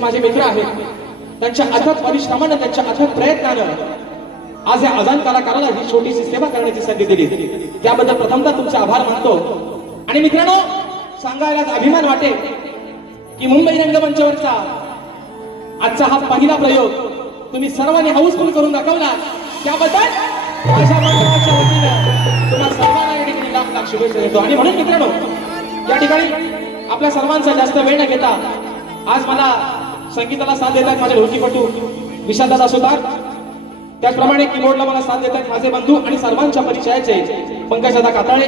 माझे मित्र आहेत. त्यांच्या अथक परिश्रमानं त्यांच्या अथक प्रयत्नानं आज या अजान कलाकाराला ही छोटीशी सेवा करण्याची संधी दिली. त्याबद्दल प्रथमतः तुमचे आभार मानतो. आणि मित्रांनो सांगायला अभिमान वाटेल की मुंबई रंगमंचावरचा आजचा हा पहिला प्रयोग तुम्ही सर्वांनी हाऊसफुल करून दाखवला. त्याबद्दल माझ्या मंडळाच्या वतीनं तुम्हाला सर्वांना या ठिकाणी लाख लाख शुभेच्छा देतो. आणि म्हणून मित्रांनो या ठिकाणी आपल्या सर्वांचा जास्त वेळ न घेता आज मला संगीताला साथ देत आहेत माझे ढोलकीपटू विशालदादा सुतार. त्याचप्रमाणे कीबोर्डला मला साथ देत आहेत माझे बंधू आणि सर्वांच्या परिचयाचे पंकजदादा काताळे.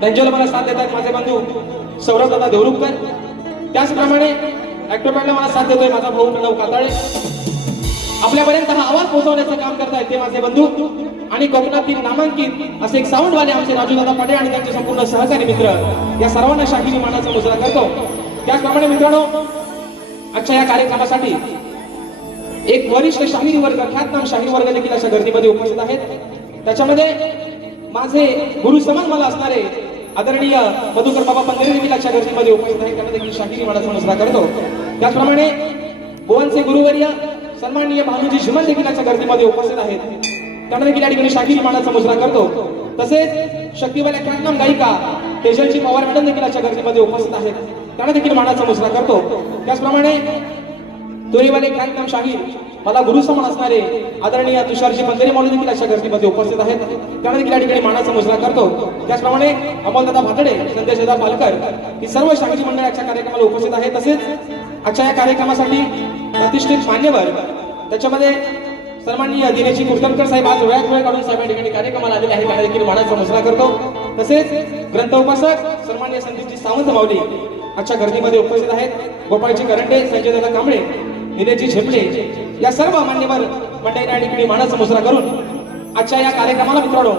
बेंजोला मला साथ देत आहेत माझे बंधू सौरभ दादा देवरुखकर त्याचप्रमाणे ऍक्टोपॅडला मला साथ देतोय माझा भाऊ प्रणव काताळे. आपल्यापर्यंत हा आवाज पोहोचवण्याचं काम करतायत ते माझे बंधू आणि कोकणातील नामांकित असे एक साऊंड वाले आमचे राजूदादा पाटे आणि त्यांचे संपूर्ण सहकारी मित्र या सर्वांना शाहिरी मानाचा मुजरा करतो. त्याचप्रमाणे मित्रांनो आजच्या या कार्यक्रमासाठी एक वरिष्ठ शाहीर वर्ग ख्यातनाम शाहीर वर्ग देखील अशा गर्दीमध्ये उपस्थित आहेत. त्याच्यामध्ये माझे गुरु समान मला असणारे आदरणीय मधुकर बाबा पंधरे देखील अशा गर्दीमध्ये उपस्थित आहेत. त्यांना देखील शाहीर मानाचा मुजरा करतो. त्याचप्रमाणे गोवांचे गुरुवर्य सन्माननीय भानुजी शिमन देखील अशा गर्दीमध्ये उपस्थित आहेत. त्यांना देखील या ठिकाणी शाहिरी मानाचा मुजरा करतो. तसेच शक्तीवाल्या ख्यातनाम गायिका तेजलची पवार मॅडम देखील अशा गर्दीमध्ये उपस्थित आहेत. त्यांना देखील मानाचा मुसरा करतो. त्याचप्रमाणे तुरीवाले ख्यातनाम शाहीर मला गुरु समान असणारे आदरणीय तुषारजी बंदरे म्हणून देखील अशा गर्दीमध्ये उपस्थित आहेत. त्यांना देखील या ठिकाणी मानाचा मुजरा करतो. त्याचप्रमाणे अमोलदादा भातडे संदेशदा पालकर ही सर्व शाहीरी मंडळ आजच्या कार्यक्रमाला उपस्थित आहेत. तसेच आजच्या या कार्यक्रमासाठी प्रतिष्ठित मान्यवर त्याच्यामध्ये सन्माननीय दिनेशी कुर्तनकर साहेब आज वेळात वेळ काढून साहेब या ठिकाणी कार्यक्रमाला आलेले आहे त्यांना देखील मानाचा मुजरा करतो. तसेच ग्रंथ उपासक सन्माननीय संदीपजी सावंत माऊली आजच्या गर्दीमध्ये उपस्थित आहेत गोपाळजी करंडे संजय दादा कांबळे निलेशजी झेपले. या सर्व मान्यवर मंडळींना या ठिकाणी मानाचा मुजरा करून आजच्या या कार्यक्रमाला मित्रांनो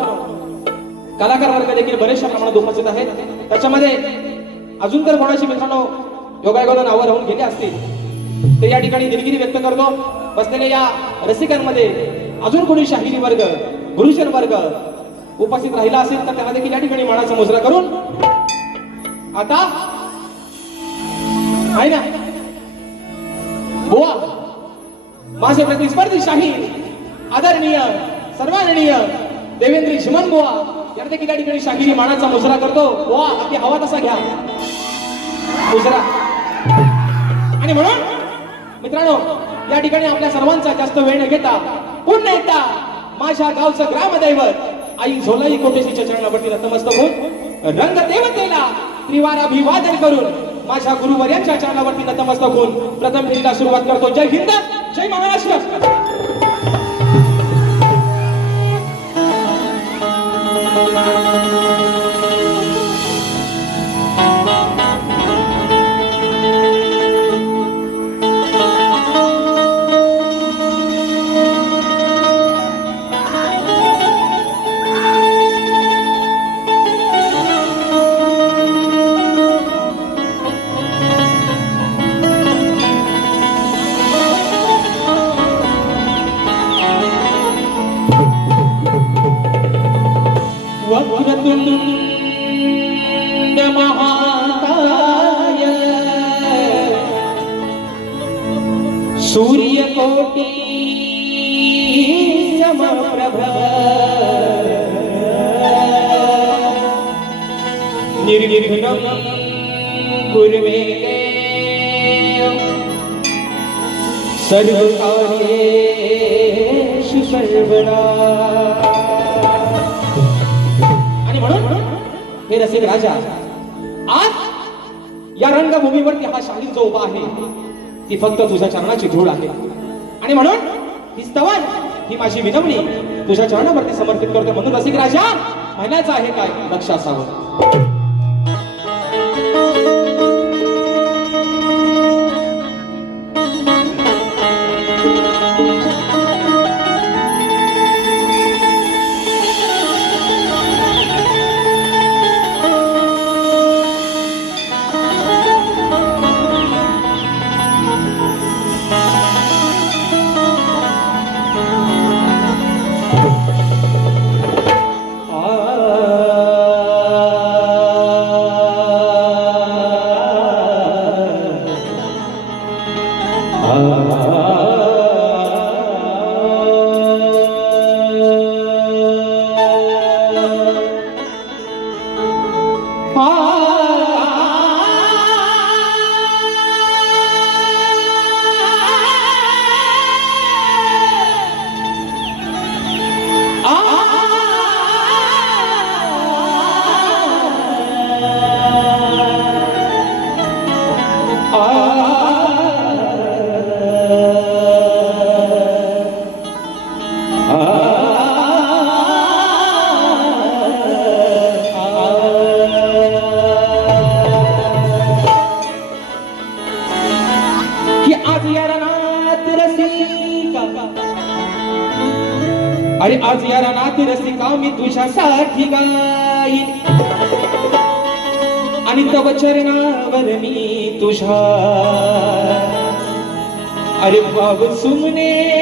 कलाकार वर्ग देखील बरेचशा प्रमाणात उपस्थित आहेत. त्याच्यामध्ये अजून तर कोणाशी मित्रांनो योगायोगाला नावं राहून गेले असतील ते या ठिकाणी दिलगिरी व्यक्त करतो. बसलेल्या या रसिकांमध्ये अजून कोणी शाहिरी वर्ग गुरुजन वर्ग उपस्थित राहिला असेल तर त्यांना देखील या ठिकाणी मानाचा मुजरा करून आता आहे ना? बुवा माझे प्रतिस्पर्धी शाहीर आदरणीय सर्वांनीय देवेंद्र शिमन बुवा यांना देखील ठिकाणी शाहिरी मानाचा मुजरा करतो. बुवा आपली हवा तसा घ्या. मुजरा. आणि म्हणून मित्रांनो या ठिकाणी आपल्या सर्वांचा जास्त वेळ न घेता पुन्हा एकदा माझ्या गावचं ग्रामदैवत आई झोलाई कोटेशीच्या चरणावरती नतमस्तक होऊन रंग देवतेला त्रिवार अभिवादन करून माझ्या गुरुवर्यांच्या चरणावरती नतमस्तक होऊन प्रथम फेरीला सुरुवात करतो. जय हिंद जय महाराष्ट्र. निर्विघ्नं कुरु सर्वकार्येषु सर्वदा आणि म्हणून हे रसिक राजा आज या रंगभूमीवरती हा शाहीर जो उभा आहे ती फक्त तुझ्या चरणाची धूळ आहे. आणि म्हणून ही स्तवन ही माझी विनवणी तुझ्या चरणावरती समर्पित करतो. म्हणून रसिक राजा म्हणायचं आहे काय? लक्ष असावं अरे रसिका मी तुझ्यासाठी गाईन. आणि तव चरणावर मी तुझ्या. अरे बाब सुमने.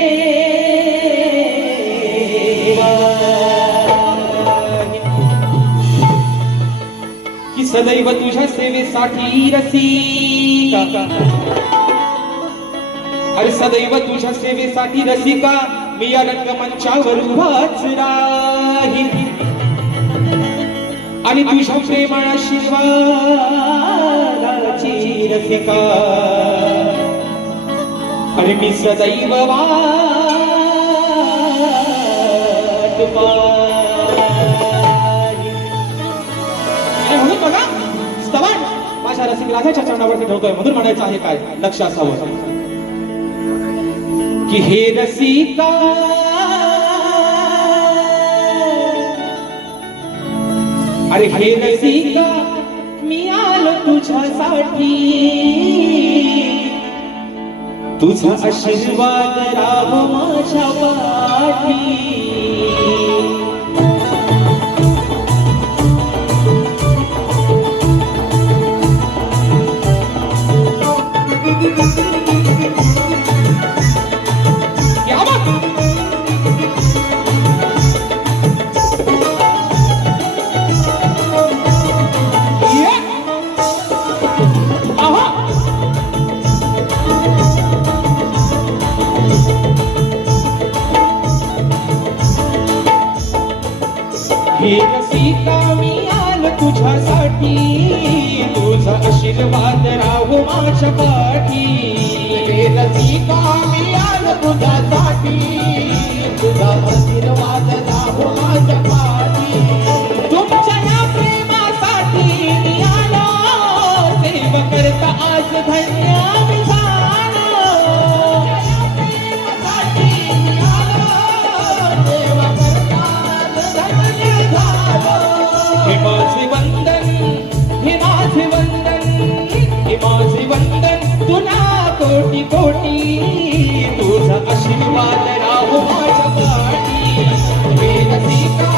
की सदैव तुझ्या सेवेसाठी रसिका. अरे सदैव तुझ्या सेवेसाठी रसिका. मी या रंगमंचावर उभाच आणि तुझ्या प्रेमाळ आशीर्वादाची रसिका. आणि मी सदैव वाट म्हणून बघा स्तवन माझ्या रसिक राजाच्या चरणावरती ठेवतोय. म्हणून म्हणायचं आहे काय? लक्ष असावं. कि हे रसिका अरे हे रसिका मी आलो तुझ्यासाठी. तुझा आशीर्वाद राह माझ्या पाठी. क्या राहू पाठी. हे रसिका मी तुझ्यासाठी. तुझा माझ्या पाठी. तुमच्या या प्रेमासाठी आलो. करता आज धन्य मी हे माझे माझे वंदन तुला कोटी कोटी. तुझा आशीर्वाद राहू माझ्या पाठी हे रसिका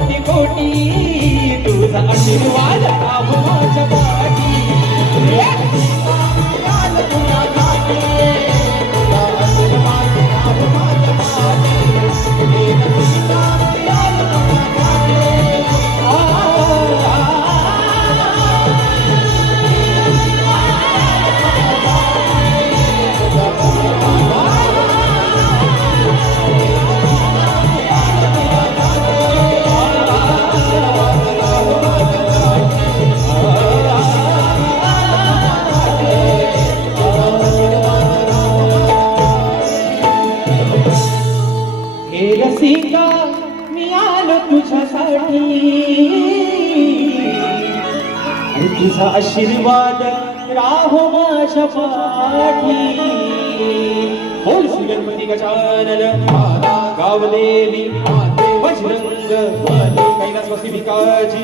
कोटी कोटी तुझा आशीर्वाद राहू माझ्या कशा पाठी बोल श्री गणपती गजानन माता गावदेवी माते वज्रंग माते कैलासवासी भिकाजी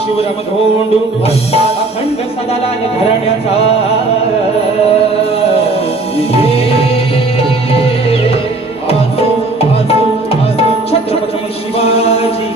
शिवराम धोंडू अखंड सदालाल घराण्याचा। छत्रपती शिवाजी